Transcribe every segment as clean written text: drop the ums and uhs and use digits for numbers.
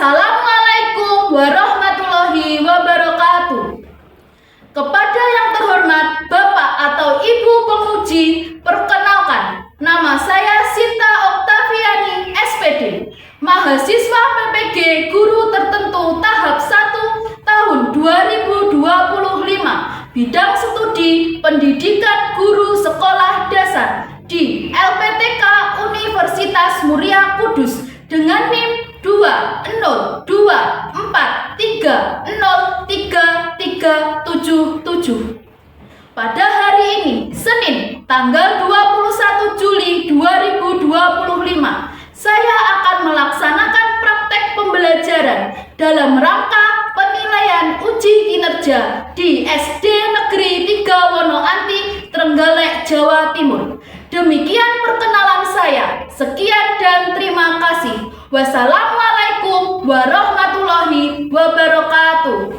Assalamualaikum warahmatullahi wabarakatuh. Kepada yang terhormat Bapak atau Ibu penguji, perkenalkan, nama saya Sinta Oktaviani, SPD, mahasiswa PPG Guru Tertentu tahap 1 tahun 2025, bidang studi Pendidikan Guru Sekolah Dasar di LPTK Universitas Muria Kudus dengan NIM 20243033377. Pada hari ini, Senin, tanggal 21 Juli 2025, saya akan melaksanakan praktek pembelajaran dalam rangka penilaian uji kinerja di SD Negeri 3 Wonoanti, Trenggalek, Jawa Timur. Demikian perkenalan saya. Sekian dan terima kasih. Wassalamualaikum warahmatullahi wabarakatuh.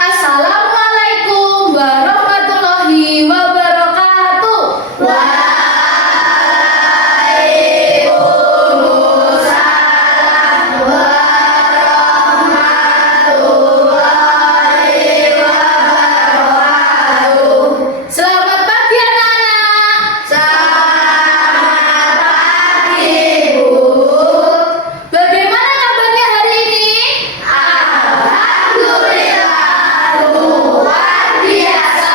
Assalamualaikum warahmatullahi wabarakatuh. Waalaikumsalam warahmatullahi wabarakatuh. Selamat pagi anak-anak. Selamat pagi Bu. Bagaimana kabarnya hari ini? Alhamdulillah luar biasa.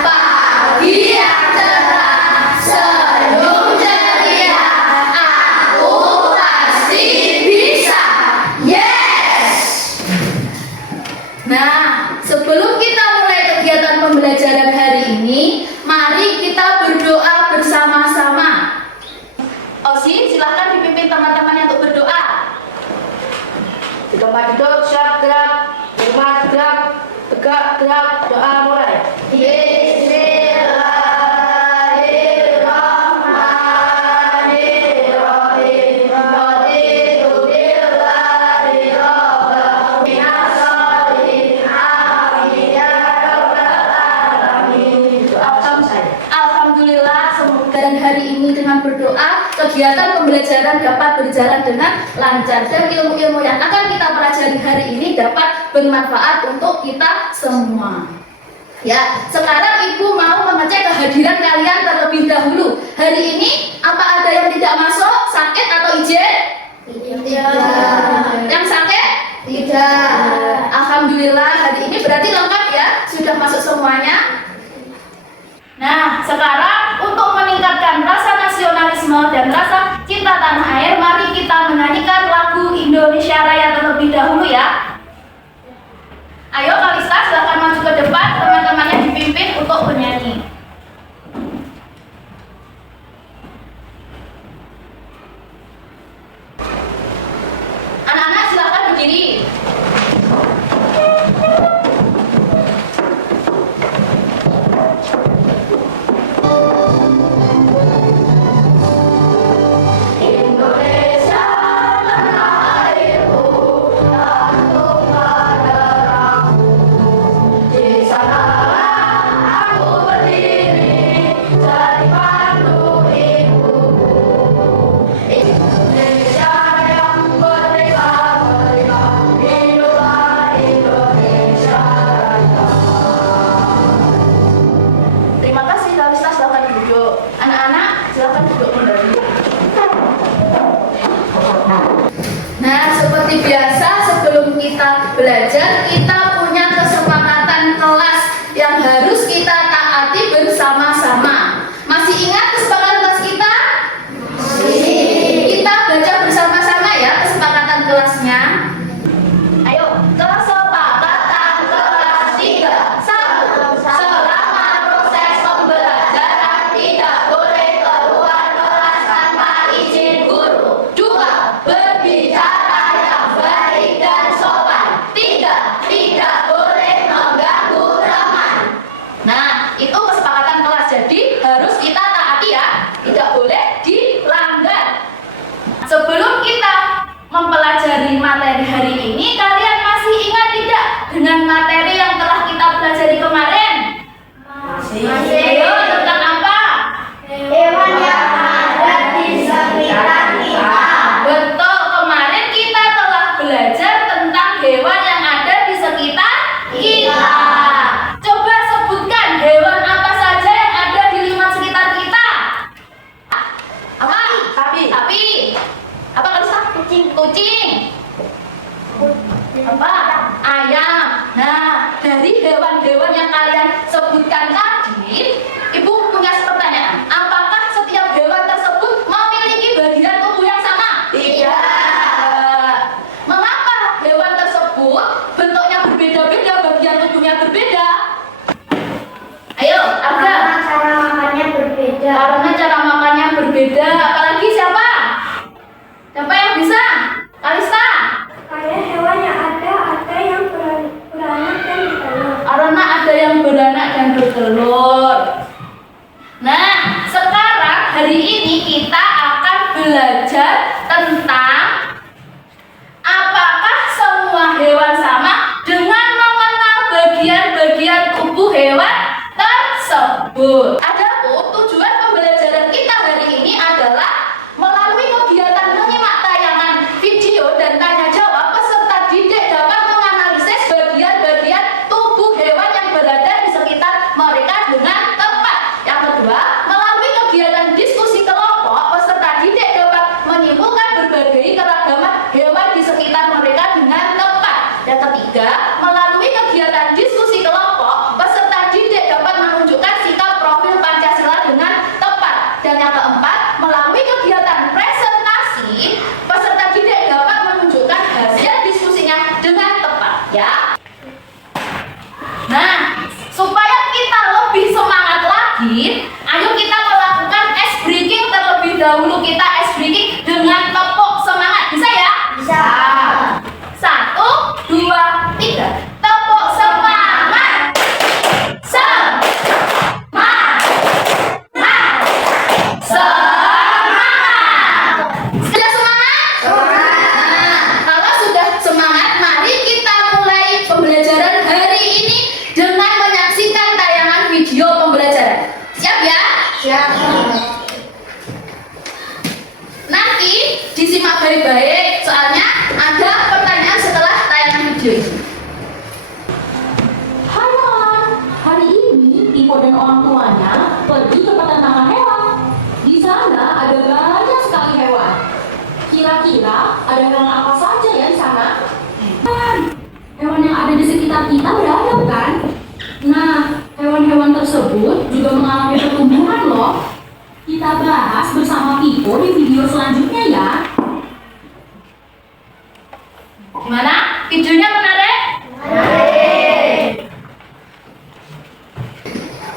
Pagi yang cerah, senyum ceria. Aku pasti bisa. Yes. Nah, sebelum kita mulai kegiatan pembelajaran hari ini, mari kita berdoa bersama-sama. Osi, silahkan dipimpin teman-temannya untuk berdoa. Di tempat duduk, siap gerak, rumah gerak, tegak gerak, doa mulai. Bismillahirrahmanirrahim. Raditu billahi rabban minas sholihin. Amin ya rabbal alamin. Alhamdulillah, semoga dan hari ini dengan berdoa kegiatan pembelajaran dapat berjalan dengan lancar dan ilmu-ilmu yang akan kita pelajari hari ini dapat bermanfaat untuk kita semua. Ya, sekarang Ibu mau mengecek kehadiran kalian terlebih dahulu. Hari ini apa ada yang tidak masuk, sakit atau izin? Tidak. Yang sakit? Tidak. Alhamdulillah, hari ini berarti lengkap ya, sudah masuk semuanya. Nah, sekarang untuk meningkatkan rasa nasionalisme dan rasa cinta tanah air, mari kita menyanyikan lagu Indonesia Raya terlebih dahulu ya. Ayo Kalista, silakan maju ke depan, teman-temannya dipimpin untuk bernyanyi. Anak-anak silakan berdiri. Indonesia tanah airku, tantum pada darahku. Di sanalah aku berdiri, jadi pandu ibuku. Indonesia yang merdeka, merdeka, hiduplah Indonesia Raya. Terima kasih Kalista, silakan duduk. Anak-anak silakan duduk kembali. Nah, seperti biasa sebelum kita belajar, kita punya kesepakatan kelas yang harus kita taati bersama-sama. Masih ingat kesepakatan kelas kita? Kita baca bersama-sama ya kesepakatan kelasnya. Ayo, kesepakatan kelas 3. 1. Selama proses pembelajaran tidak boleh keluar kelas tanpa izin guru. 2. Berbicara yang baik dan sopan. 3. Tidak boleh mengganggu teman. Nah, itu kesepakatan kelas, jadi harus kita taati ya, tidak boleh dilanggar. Sebelum kita mempelajari materi hari ini, kalian masih ingat tidak dengan materi yang telah kita pelajari kemarin? Masih. Ayo, tentang apa? Hewan yang ada di sekitar kita. Betul, kemarin kita telah belajar Apa? Ayam. Nah, dari hewan-hewan yang kalian sebutkan tadi, Ibu punya pertanyaan. Apakah setiap hewan tersebut memiliki bagian tubuh yang sama? Tidak. Mengapa hewan tersebut bentuknya berbeda-beda, bagian tubuhnya berbeda? Ayo, Arga. Cara makannya berbeda. Karena cara makannya berbeda. Apalagi siapa? Siapa yang bisa? Kalista. Kayak hewan yang ada yang beranak dan bertelur. Karena ada yang beranak dan bertelur. Nah, sekarang hari ini kita akan belajar tentang apakah semua hewan sama dengan mengenal bagian-bagian tubuh hewan tersebut. Adapun tujuan pembelajaran kita hari ini adalah melalui kegiatan menyimak tayangan video dan tanya jawab, peserta didik dapat menganalisis bagian-bagian tubuh hewan yang berada di sekitar mereka dengan tepat. Yang kedua, melalui kegiatan diskusi kelompok, peserta didik dapat menyimpulkan berbagai keragaman hewan di sekitar mereka dengan tepat. Yang ketiga, melalui kegiatan diskusi kelompok, peserta didik dapat menunjukkan sikap profil Pancasila dengan tepat. Dan yang keempat, melalui kegiatan presentasi, peserta didik dapat menunjukkan hasil diskusinya dengan tepat, ya. Nah, supaya kita lebih semangat lagi, ayo kita melakukan ice breaking terlebih dahulu. Kita ice breaking dengan tepuk semangat, bisa ya? Bisa. 1, 2, 3. Tepuk semangat. Semangat. Semangat. Sudah semangat? Nah, kalau sudah semangat, mari kita mulai pembelajaran hari ini dengan menyaksikan tayangan video pembelajaran. Siap ya? Siap. Nanti disimak baik-baik, soalnya ada pertanyaan setelah tayangan video ini. Hai Noan, hari ini Ipo dan orang tuanya pergi ke peternakan hewan. Di sana ada banyak sekali hewan. Kira-kira ada hewan apa saja ya di sana? Hewan yang ada di sekitar kita beragam kan? Nah, hewan-hewan tersebut juga mengalami pertumbuhan loh. Kita bahas bersama Ipo di video selanjutnya ya. Gimana? Videonya menarik?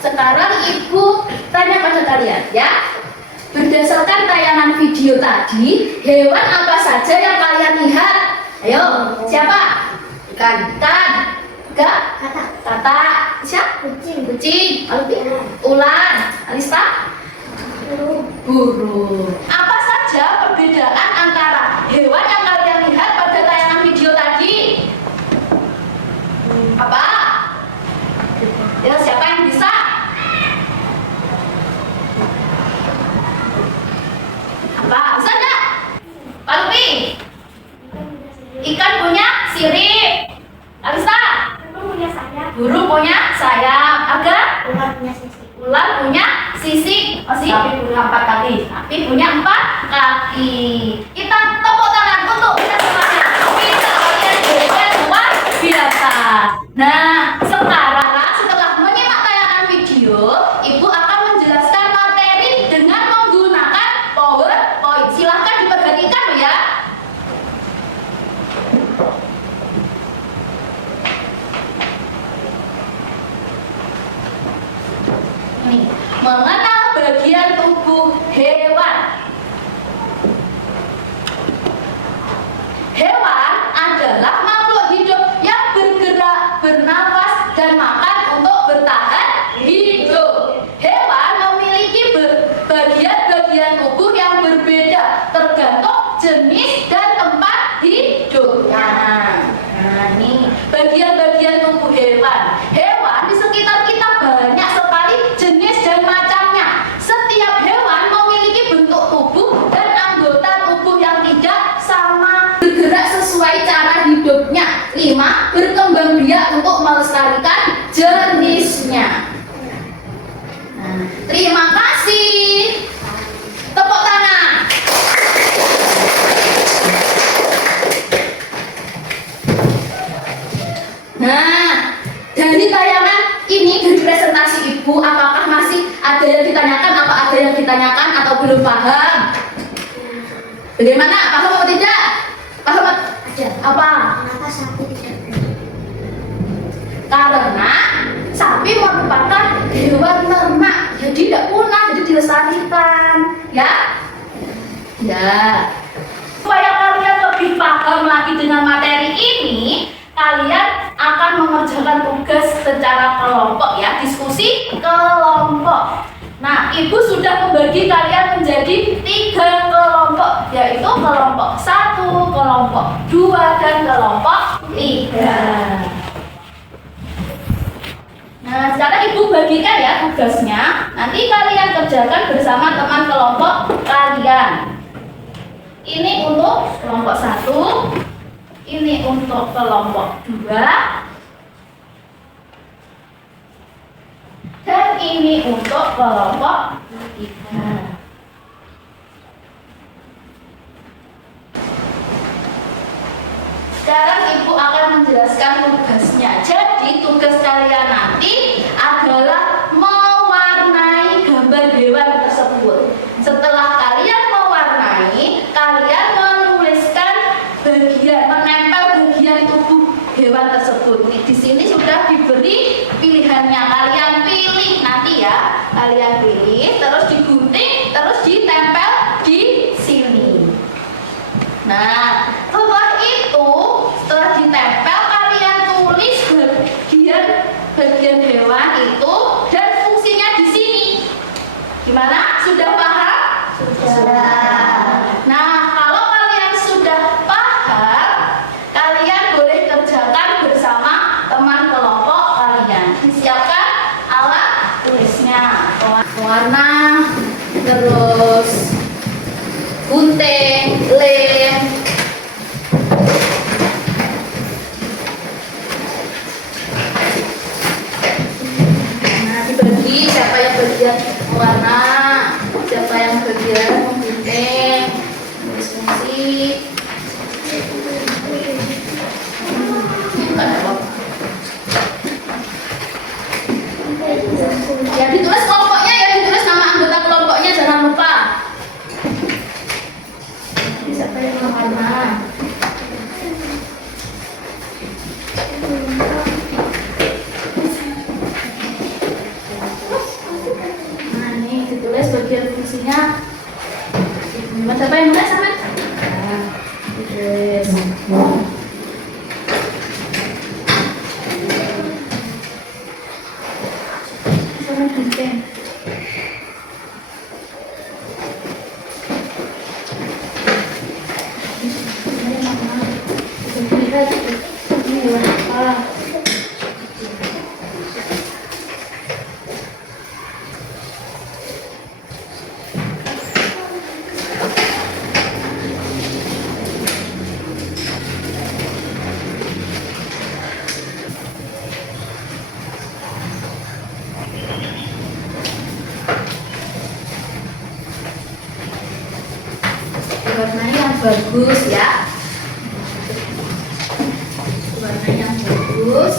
Sekarang Ibu tanya pada kalian ya. Berdasarkan tayangan video tadi, hewan apa saja yang kalian lihat? Ayo, siapa? Ikan. Ikan. Enggak? Kata. Kata. Siapa? Kucing. Kucing. Alfi. Ular. Alista. Burung. Apa saja perbedaan antara hewan yang kalian lihat pada tayangan video tadi? Apa? Ya, siapa yang bisa? Apa? Bisa nggak? Pak Lupi? Ikan punya sirip. Alisa? Burung punya sayap. Burung punya sayap. Aga? Ular punya sisik. Ular punya sisik. Sapi punya 4 kaki. Sapi punya 4 kaki. Kita tepuk tangan untuk kita semangat. Kita kalian belajar luar biasa. Nah, sekarang setelah menyimak tayangan video, Ibu akan menjelaskan materi dengan menggunakan PowerPoint. Silahkan diperhatikan ya. Nih, mengenal bagian tubuh hewan. Hewan adalah makhluk hidup yang bergerak, bernafas, dan makan untuk bertahan hidup. Hewan memiliki bagian-bagian tubuh yang berbeda tergantung jenis dan tempat hidupnya. Nah, ini bagian-bagian tubuh hewan. Hewan di sekitar kita banyak sekali jenis dan macamnya. Setiap hewan memiliki bentuk tubuh dan anggota tubuh yang tidak sama, bergerak sesuai cara hidupnya. 5. Berkembang biak untuk melestarikan jenisnya. Nah, terima kasih. Tepuk tangan. Nah, dari tayangan ini, dari presentasi Ibu, apakah masih ada yang ditanyakan, ada yang ditanyakan atau belum paham? Bagaimana? Paham atau tidak? Paham? Ada. Apa? Kenapa sapi tidak berani? Karena sapi merupakan hewan ternak, jadi tidak punah, jadi dilestarikan, ya? Ya. Supaya kalian lebih paham lagi dengan materi ini, kalian akan mengerjakan tugas secara kelompok, ya, diskusi kelompok. Nah, Ibu sudah membagi kalian menjadi 3 kelompok, yaitu kelompok 1, kelompok 2, dan kelompok 3. Nah, sekarang Ibu bagikan ya tugasnya. Nanti kalian kerjakan bersama teman kelompok kalian. Ini untuk kelompok 1, ini untuk kelompok 2, dan ini untuk kelompok 3. Sekarang Ibu akan menjelaskan tugasnya. Jadi tugas kalian nanti adalah mewarnai gambar hewan tersebut. Setelah kalian mewarnai, kalian menuliskan menempel bagian tubuh hewan tersebut. Di sini sudah diberi pilihannya. Kalian pilih nanti ya. Kalian pilih, terus digunting, terus ditempel di sini. Nah, setelah ditempel, kalian tulis bagian hewan itu dan fungsinya di sini. Gimana? Sudah paham? Sudah. Nah, kalau kalian sudah paham, kalian boleh kerjakan bersama teman kelompok kalian. Disiapkan alat tulisnya, warna, terus gunting, lem. Nah, dibagi siapa yang bagian warna, siapa yang bagian menggunting, tulis fungsi. Bukan apa. Ya ditulis kelompoknya, ya ditulis nama anggota kelompoknya, jangan lupa. Siapa yang warna? Nah, ini ditulis bagian fungsinya. Siapa yang nulis sama? Nah, ditulis. Sama gunting. Warnanya yang bagus ya. Warna yang bagus.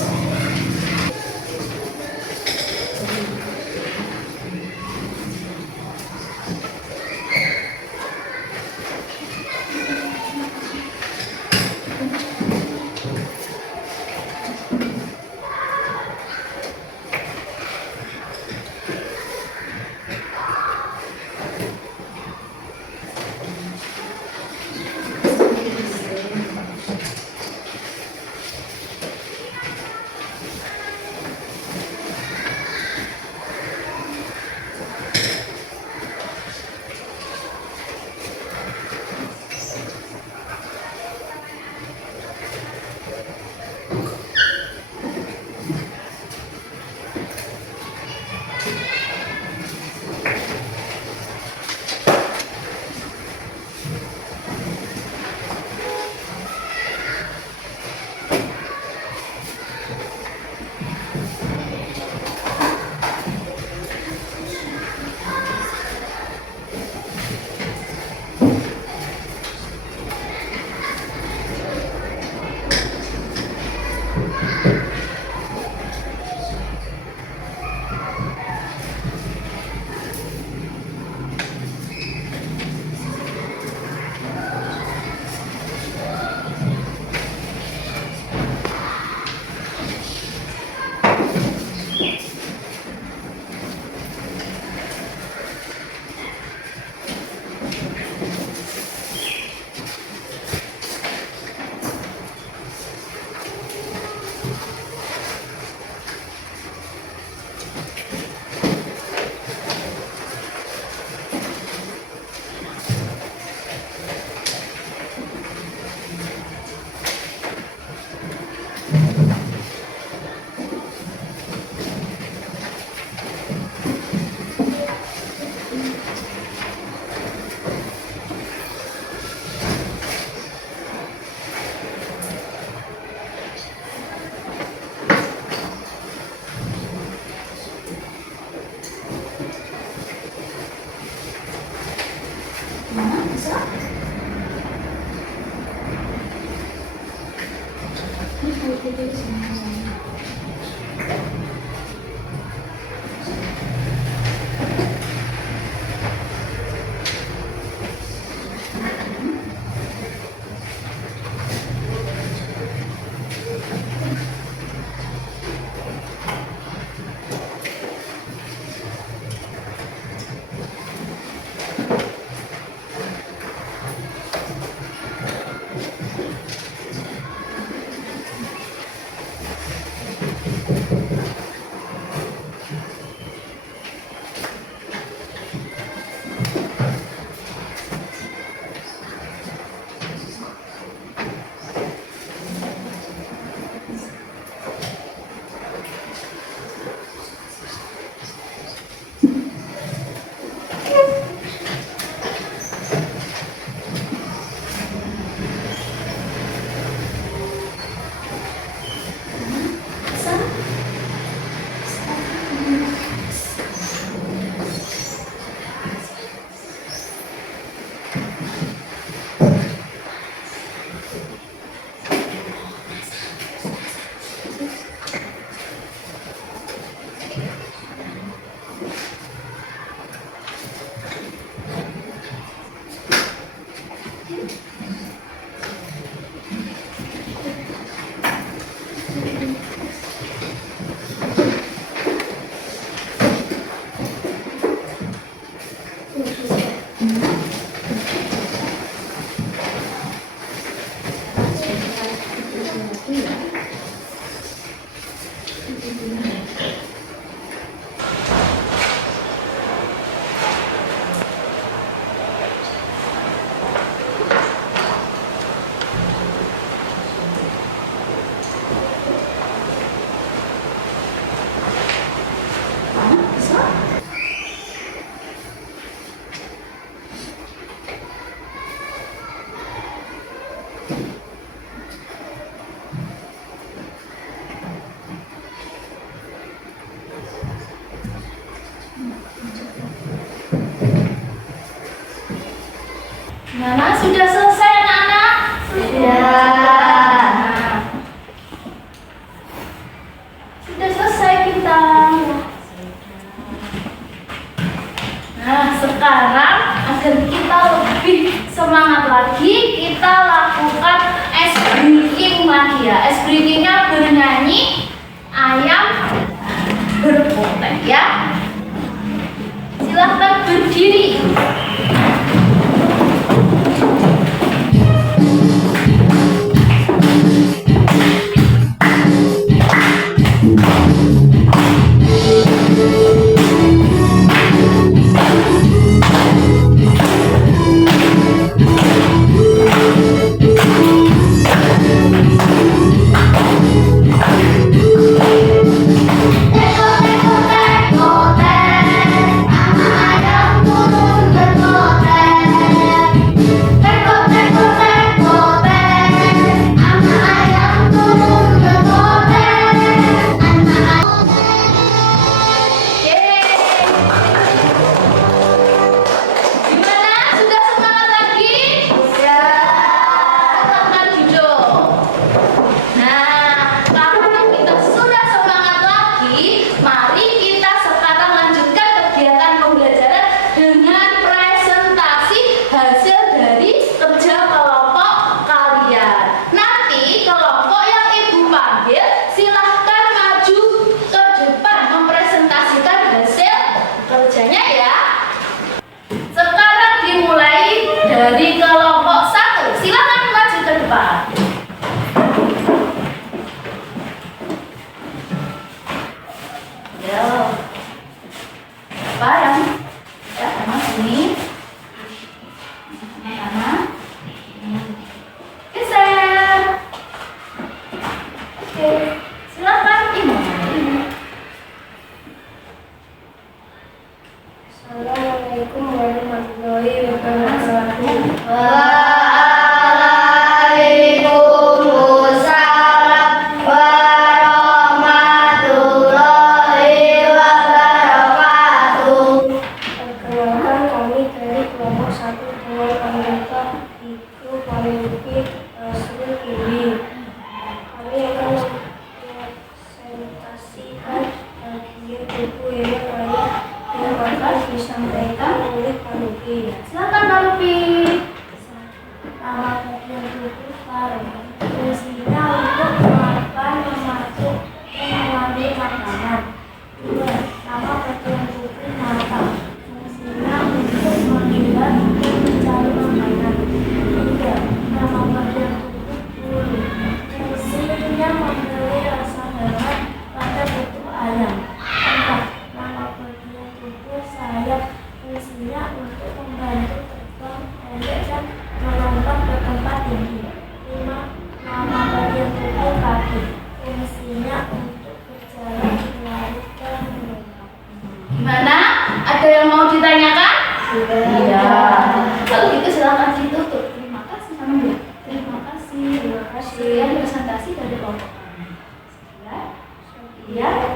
presentasi dari kelompok kami.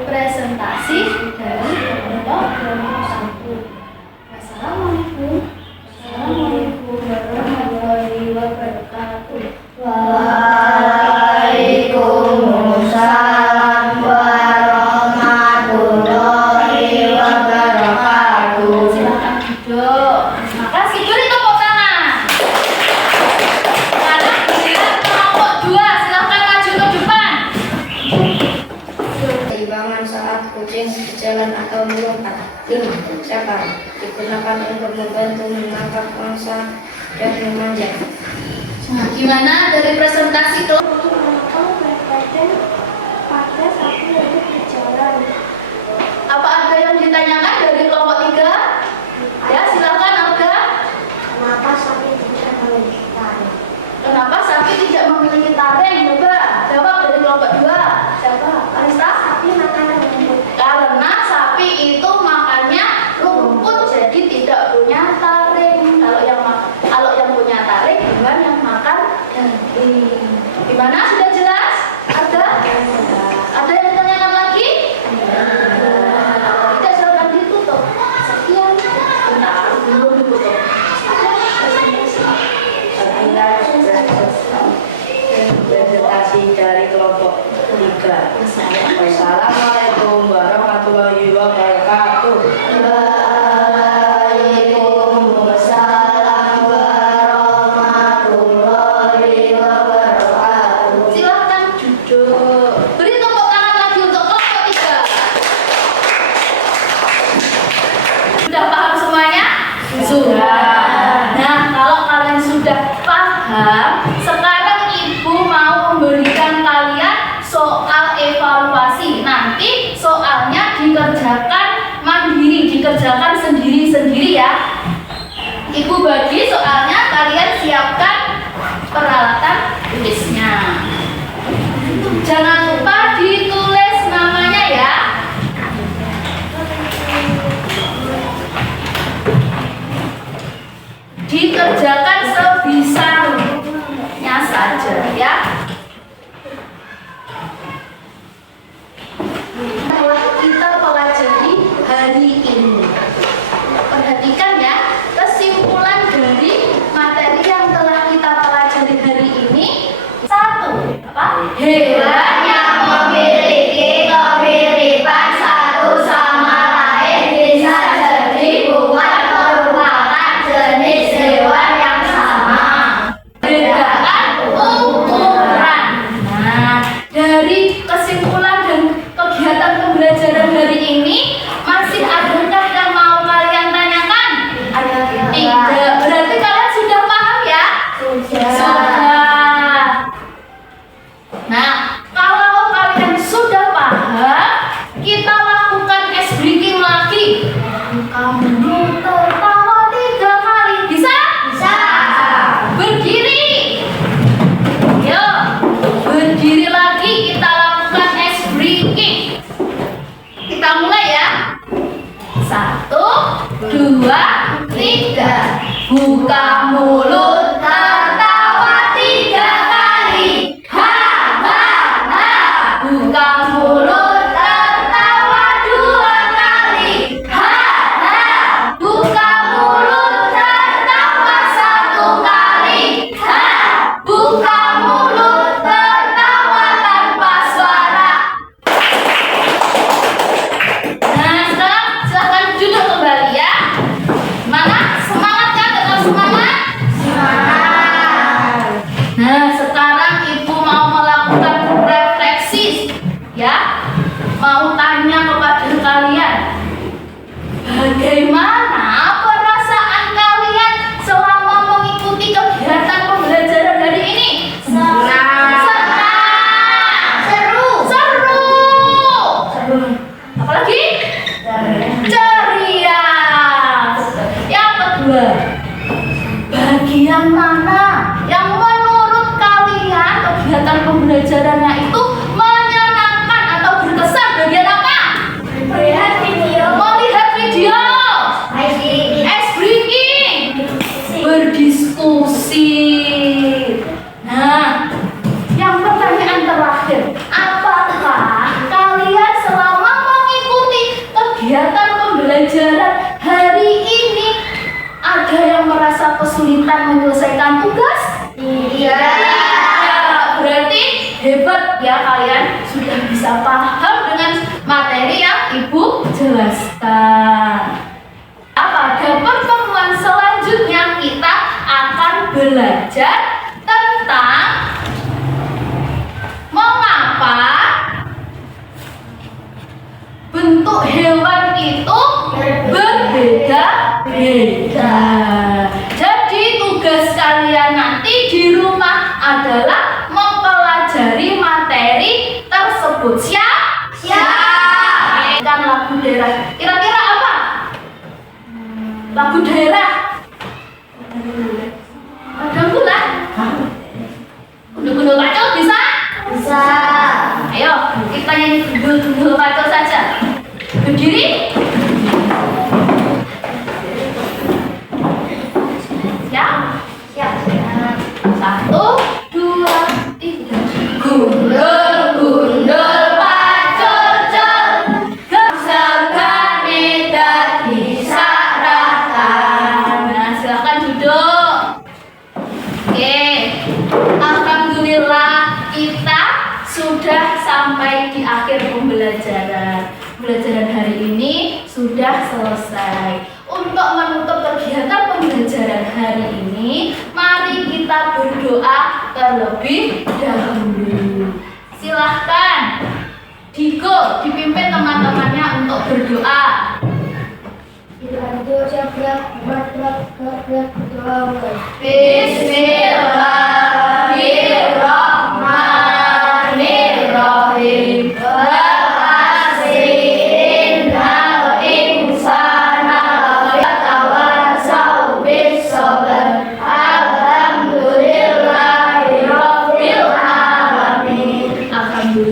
Presentasi dari kelompok satu. Assalamualaikum. Assalamualaikum warahmatullahi wabarakatuh. Waalaikumsalam warahmatullahi wabarakatuh. Silakan duduk. Makasih. Beri tepuk tangan. Sekarang giliran kelompok 2. Silakan maju ke depan. Keimbangan saat kucing berjalan atau melompat. 5. Cakar digunakan untuk membantu menangkap mangsa dan memanjat. Nah, gimana dari presentasi itu? Kamu berbadan pada sapi untuk berjalan. Apa ada yang ditanyakan dari kelompok 3? Ya, silakan Alga. Kenapa sapi tidak memiliki taring? Kenapa sapi tidak memiliki taring? Coba jawab dari kelompok 2. Siapa? Arista? Sapi makan rumput. Karena sapi itu makannya rumput, jadi tidak punya taring. Kalau yang punya taring, hewan yang makan daging. Gimana? Sudah jelas? Ada? Ada yang ditanyakan lagi? Tidak, silakan ditutup. Sekian. Bentar, belum ditutup. Presentasi dari kelompok 3. Wassalamualaikum warahmatullahi wabarakatuh. Waalaikumsalam warahmatullahi wabarakatuh. Silakan duduk. Beri tepuk tangan lagi untuk kelompok 3. Sudah paham semuanya? Sudah. Nah, kalau kalian sudah paham, sekarang Ibu mau memberikan kalian soal evaluasi. Nanti soalnya dikerjakan mandiri, dikerjakan sendiri-sendiri ya. Ibu bagi soalnya, kalian siapkan peralatan tulisnya. Jangan lupa ditulis namanya ya. Dikerjakan sebisanya saja ya. Kita pelajari hari ini. Perhatikan ya, kesimpulan dari materi yang telah kita pelajari hari ini. 1. Apa? Hewan yang memiliki kemiripan satu sama lain bisa jadi bukan merupakan jenis hewan yang sama. Bedakan ukuran. Nah, dari kesimpulan dan kegiatan pembelajaran hari ini, masih adakah yang mau kalian tanyakan? Tidak. Berarti kalian sudah paham ya? Sudah. Nah, kalau kalian sudah paham, kita lakukan ice breaking lagi. Kamu tertawa 3 kali. Bisa? Bisa. Berdiri. Yuk, berdiri lagi, kita lakukan ice breaking. Kita mulai ya. 1, 2, 3. Buka mulut, tertawa 3 kali. Ha ha ha. Buka mulut, tertawa 2 kali. Ha ha. Buka mulut, tertawa 1 kali. Ha. Buka mulut, tertawa tanpa suara. Nah, sekarang silahkan duduk kembali ya. Mana? Semangat kan? Tetap semangat? Semangat. Hebat ya, kalian sudah bisa paham dengan materi yang Ibu jelaskan. Pada pertemuan selanjutnya kita akan belajar tentang mengapa bentuk hewan itu berbeda-beda. Jadi tugas kalian nanti di rumah adalah mempelajari materi tersebut. Siap? Siap. Kan lagu daerah. Kira-kira apa? Lagu daerah. Ada bulan? Gundul-gundul pacul bisa? Bisa. Ayo, kita nyanyi gundul-gundul pacul saja. Berdiri. Siap? Siap. 1, 2, 3. Gundul-gundul pacul cul, segani dadi saratan. Nah, silakan duduk. Oke, alhamdulillah kita sudah sampai di akhir pembelajaran. Pembelajaran hari ini sudah selesai. Untuk menutup kegiatan pembelajaran hari ini, mari kita berdoa terlebih dahulu. Silahkan Diko dipimpin teman-temannya untuk berdoa. Bismillahirrahmanirrahim.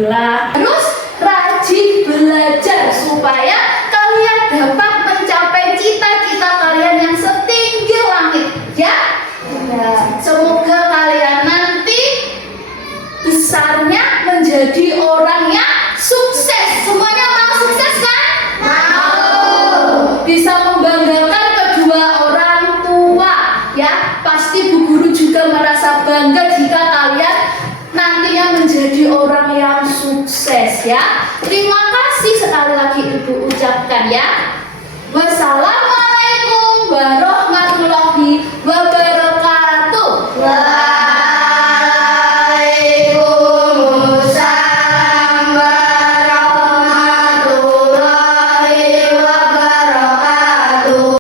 Harus rajin belajar supaya kalian dapat mencapai cita-cita kalian yang setinggi langit, ya. Semoga kalian nanti besarnya menjadi orang yang sukses. Semuanya mau sukses kan? Mau. Bisa membanggakan kedua orang tua, ya. Pasti Bu Guru juga merasa bangga jika kalian nantinya menjadi orang yang sukses, ya. Terima kasih sekali lagi Ibu ucapkan, ya. Wassalam.